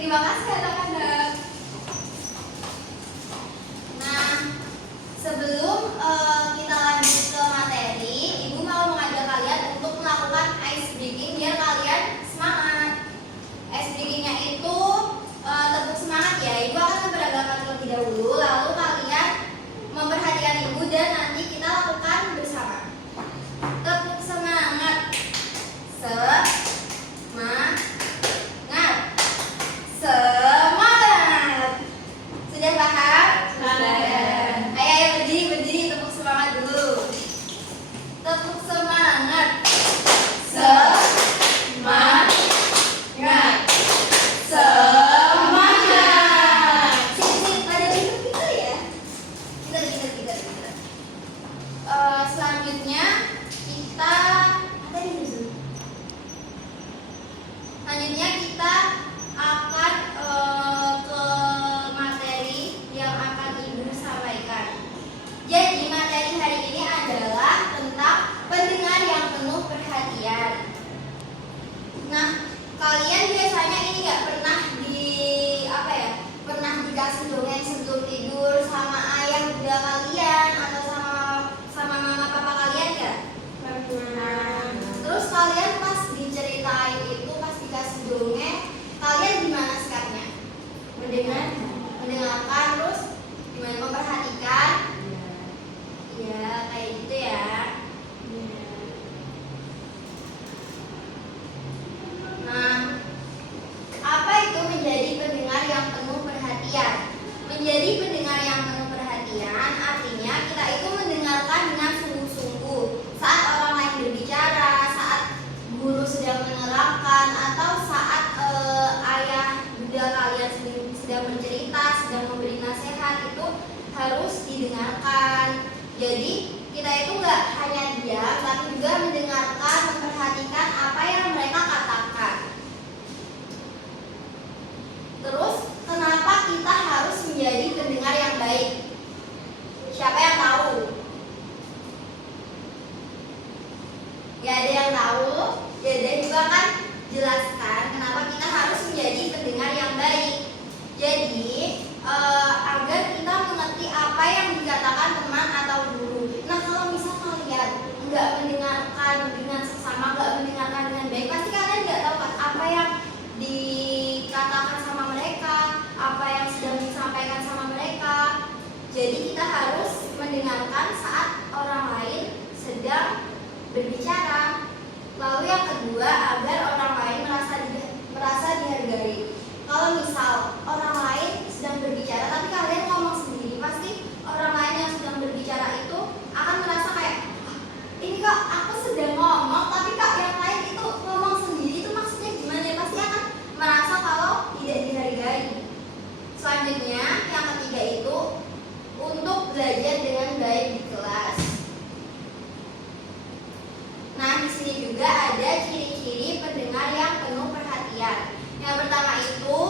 Terima kasih anak-anak. Nah, sebelum kita lanjut ke materi, Ibu mau mengajak kalian untuk melakukan ice breaking biar kalian semangat. Ice breakingnya itu tepuk semangat ya. Ibu akan memperagakan terlebih dahulu, lalu kalian memperhatikan Ibu dan nanti kita lakukan bersama. Tepuk semangat. Semangat. Semangat. Sudah paham? Sudah. Ayo berdiri tepuk semangat dulu. Tepuk semangat. Semangat. Semangat. Sini pada pintar ya. Pintar. Selanjutnya kita akan ke materi yang akan Ibu sampaikan. Jadi materi hari ini adalah tentang pendengar yang penuh perhatian. Nah, kalian biasanya ini nggak pernah pernah dikasih dongeng sebelum tidur sama ayah bunda kalian atau sama mama papa kalian ya? Terus kalian pas diceritain itu, pas dikasih dongeng, kalian gimana sikapnya? Mendengarkan, terus gimana, memperhatikan? Ya, kayak gitu ya. Nah, apa itu menjadi pendengar yang penuh perhatian? Menjadi pendengar yang penuh perhatian artinya kita itu mendengarkan dengan sungguh-sungguh saat orang lain berbicara, saat guru sedang menerangkan, atau saat ayah bunda kalian sedang bercerita, sedang memberi nasihat, itu harus didengarkan. Jadi kita itu nggak hanya diam, tapi juga mendengarkan, memperhatikan apa yang mereka katakan. Terus kenapa kita harus menjadi pendengar yang baik? Siapa yang tahu? Gak ada yang tahu? Ya, dan juga kan jelaskan kenapa kita harus menjadi pendengar yang baik. Jadi agar kita mengerti apa yang dikatakan teman atau guru. Nah, kalau misal kalian nggak mendengarkan dengan seksama, nggak mendengarkan dengan baik, pasti kalian nggak tahu kan apa yang dikatakan sama mereka, apa yang sedang disampaikan sama mereka. Jadi kita harus mendengarkan saat orang lain sedang berbicara. Lalu yang kedua, agar orang lain merasa dihargai. Kalau misal orang lain sedang berbicara tapi kalian ngomong sendiri, pasti orang lain yang sedang berbicara itu akan merasa kayak, ini kok aku sedang ngomong tapi kak yang lain itu ngomong sendiri, itu maksudnya gimana? Pasti akan merasa kalau tidak dihargai. Selanjutnya yang ketiga itu untuk belajar dengan baik di kelas. Nah, di sini juga ada ciri-ciri pendengar yang penuh perhatian. Yang pertama itu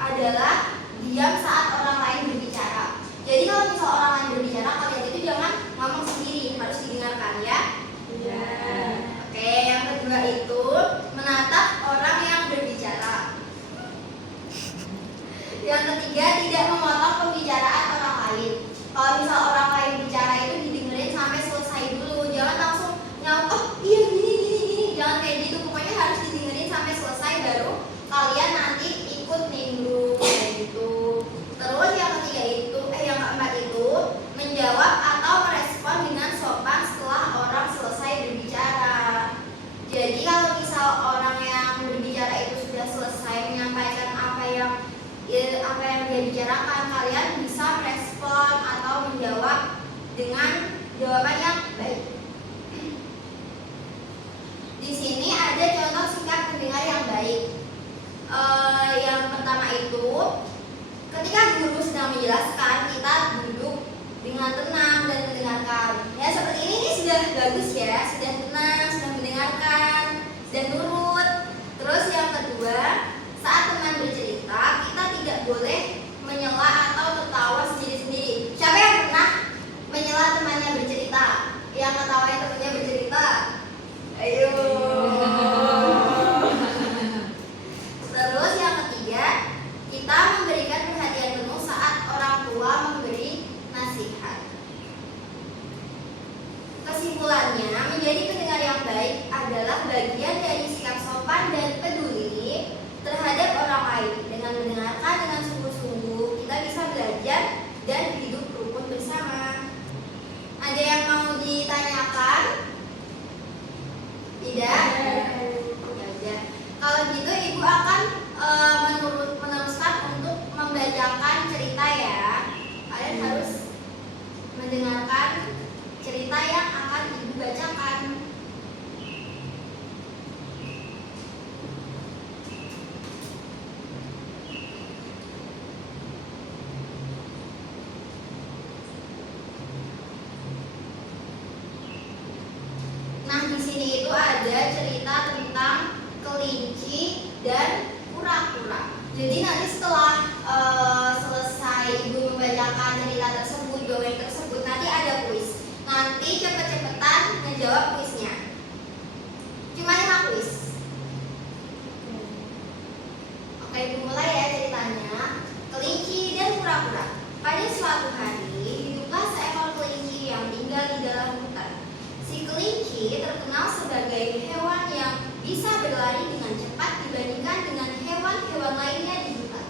adalah diam saat orang lain berbicara. Jadi kalau misal orang lain berbicara, kalian itu jangan ngomong sendiri, harus didengarkan ya. Ya. Oke, yang kedua itu menatap orang yang berbicara. Yang ketiga, tidak memotong pembicaraan orang lain. Kalau misal orang lain bicara itu didengerin sampai selesai dulu, jangan langsung nyaut, oh iya gini, jangan kayak gitu. Pokoknya harus didengerin sampai selesai, baru kalian nanti ikut nimbrung kayak gitu. Terus yang keempat itu menjawab atau merespon dengan sopan setelah orang selesai berbicara. Jadi kalau misal orang yang berbicara itu sudah selesai menyampaikan apa yang dia bicarakan, kalian bisa merespon atau menjawab dengan jawaban yang baik. Di sini ada contoh singkat pendengar yang baik. Yang pertama itu, ketika guru sedang menjelaskan, kita duduk dengan tenang dan mendengarkan. Ya, seperti ini sudah bagus ya, sudah tenang, sudah mendengarkan, sudah nurut. Terus yang kedua, saat teman bercerita, kita tidak boleh menyela atau tertawa sendiri-sendiri. Siapa yang pernah menyela temannya bercerita? Yang ngetawain temannya bercerita? Ayo. Terus yang ketiga, Jadi nanti setelah selesai ibu membacakan cerita tersebut, dongeng tersebut, nanti ada kuis. Nanti cepet-cepetan ngejawab kuisnya. Cuma 5 kuis. Oke, ibu mulai ya ceritanya. Kelinci dan kura-kura. Pada suatu hari, hiduplah seekor kelinci yang tinggal di dalam hutan. Si kelinci terkenal sebagai hewan yang bisa berlari dengan cepat dibandingkan dengan hewan-hewan lainnya di hutan.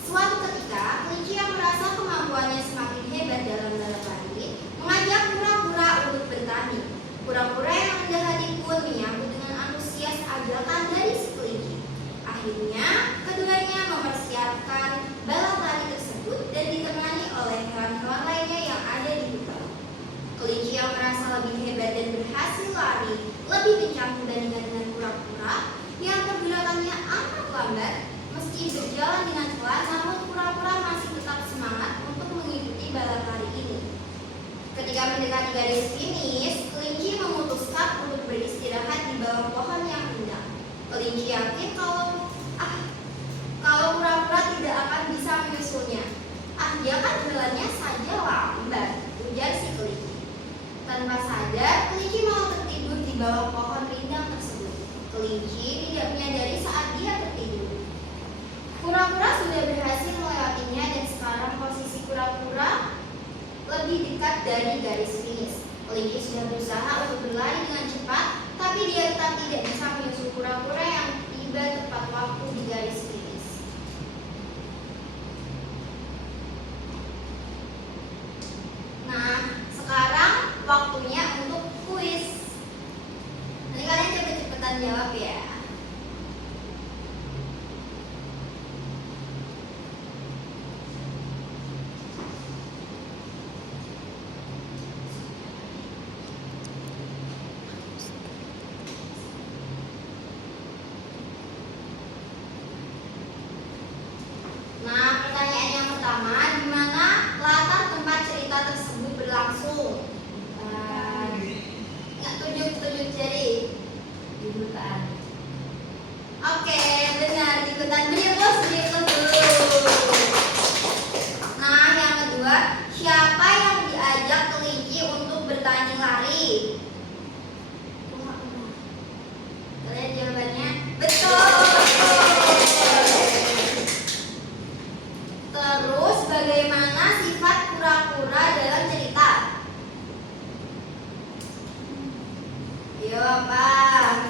Suatu ketika, kelinci yang merasa kemampuannya semakin hebat dalam berlari mengajak kura-kura untuk bertanding. Kura-kura yang rendah hati pun menyambut dengan antusias ajakan dari si kelinci. Akhirnya, keduanya mempersiapkan balap lari tersebut dan ditemani oleh hewan-hewan lainnya yang ada di hutan. Kelinci yang merasa lebih hebat dan berhasil lari lebih kencang dibandingkan dengan kura-kura yang pergerakannya amat lambat. Meski berjalan dengan pelan, namun kura-kura masih tetap semangat untuk mengikuti balap lari ini. Ketika mendekati garis finish, kelinci memutuskan untuk beristirahat di bawah pohon yang rindang. Kelinci yakin kalau kura-kura tidak akan bisa menyusulnya. Dia kan jalannya saja lambat, ujar si kelinci. Tanpa sadar, kelinci malah tertidur di bawah pohon rindang tersebut. Kelinci tidak menyadari saat dia tertidur. Kura-kura sudah berhasil melewatinya dan sekarang posisi kura-kura lebih dekat dari garis finish. Kelinci sudah berusaha untuk berlari dengan cepat, tapi dia tetap tidak bisa menyusul kura-kura yang tiba tepat waktu di garis finish. Nah, sekarang waktunya untuk kuis. Nanti kalian cepet-cepetan jawab ya. Nah, pertanyaan yang pertama, di mana latar tempat cerita tersebut berlangsung? Nggak tunjuk jari. Di hutan. Oke, benar, di hutan. Beri plus dulu. Nah, yang kedua, siapa yang diajak kelinci untuk bertanding lari? Kalian jawabannya betul. Terus bagaimana sifat kura-kura dalam cerita? Yo apa?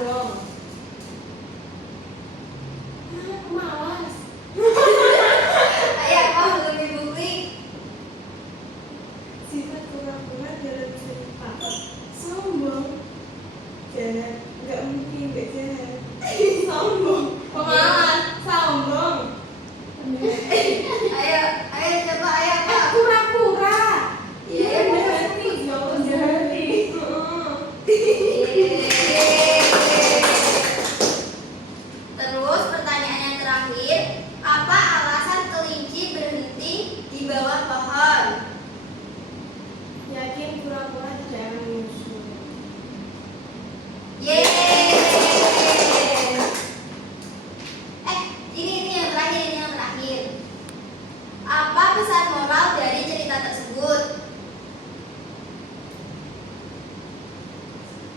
Dong. Malas. Ayo apa lebih bukti? Sifat kura-kura dalam cerita. Sombong. Jahat. Nggak mungkin nggak jahat. Sombong. Pemalas. Sombong. Ayo coba ayo apa? Kura-kura. Iya, berhenti. Berhenti. Terus pertanyaan yang terakhir, apa alasan kelinci berhenti di bawah pohon? Yakin kura-kura tidak akan menyusul. Yeay. Ini yang terakhir. Apa pesan moral dari cerita tersebut?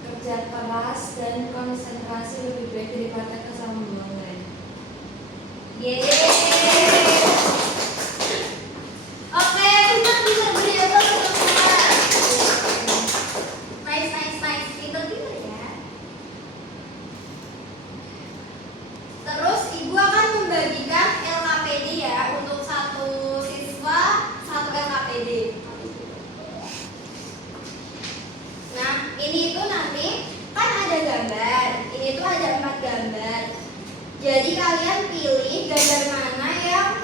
Kerja keras dan konsentrasi lebih baik daripada kesombongan. Yeay. Oke, pintar beri apa untuk semua. Nice. Pintar ya. Terus ibu akan membagikan LKPD ya untuk satu siswa satu LKPD. Nah, ini itu nanti kan ada gambar. Ini tuh ada 4 gambar. Jadi kalian pilih gambar mana yang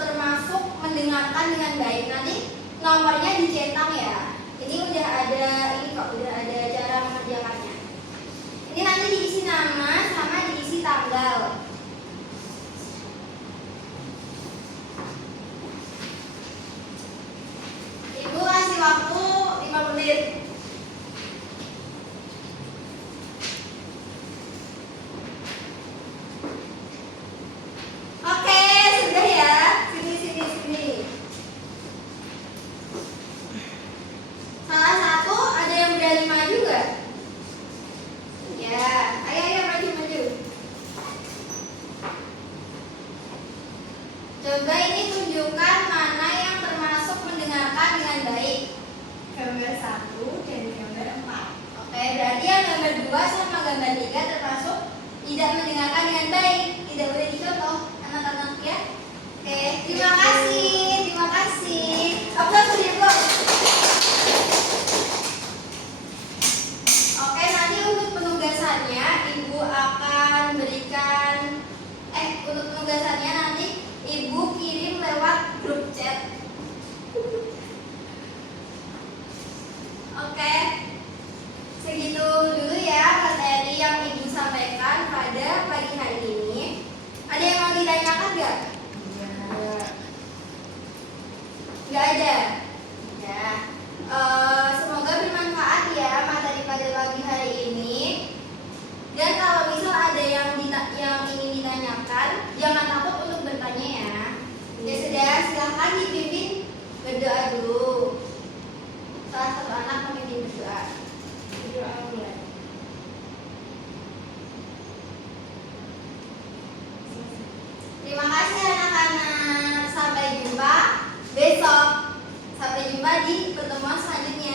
termasuk mendengarkan dengan baik. Nanti nomornya dicetak ya. Ini udah ada udah ada cara mengerjakannya. Ini nanti diisi nama sama diisi tanggal. Ibu kasih waktu 5 menit. Coba ini tunjukkan mana yang termasuk mendengarkan dengan baik. Gambar 1 dan gambar 4. Oke, berarti yang gambar 2 sama gambar 3 termasuk tidak mendengarkan dengan baik. Tidak boleh dicontoh anak-anak ya. Oke, terima kasih. Terima kasih. Aplaus dulu. Oke, nanti untuk penugasannya Ibu akan berikan untuk penugasannya nanti Ibu kirim lewat grup chat. Oke. Segitu dulu ya materi yang Ibu sampaikan pada pagi hari ini. Ada yang mau ditanyakan nggak? Nggak ada. Ya. Semoga bermanfaat ya materi pada pagi hari ini. Dan kalau misal ada yang ingin ditanyakan, jangan takut untuk bertanya ya. Ya sudah, silahkan dipimpin berdoa dulu. Salah satu anak memimpin berdoa. Berdoa mulai. Terima kasih anak-anak. Sampai jumpa besok. Sampai jumpa di pertemuan selanjutnya.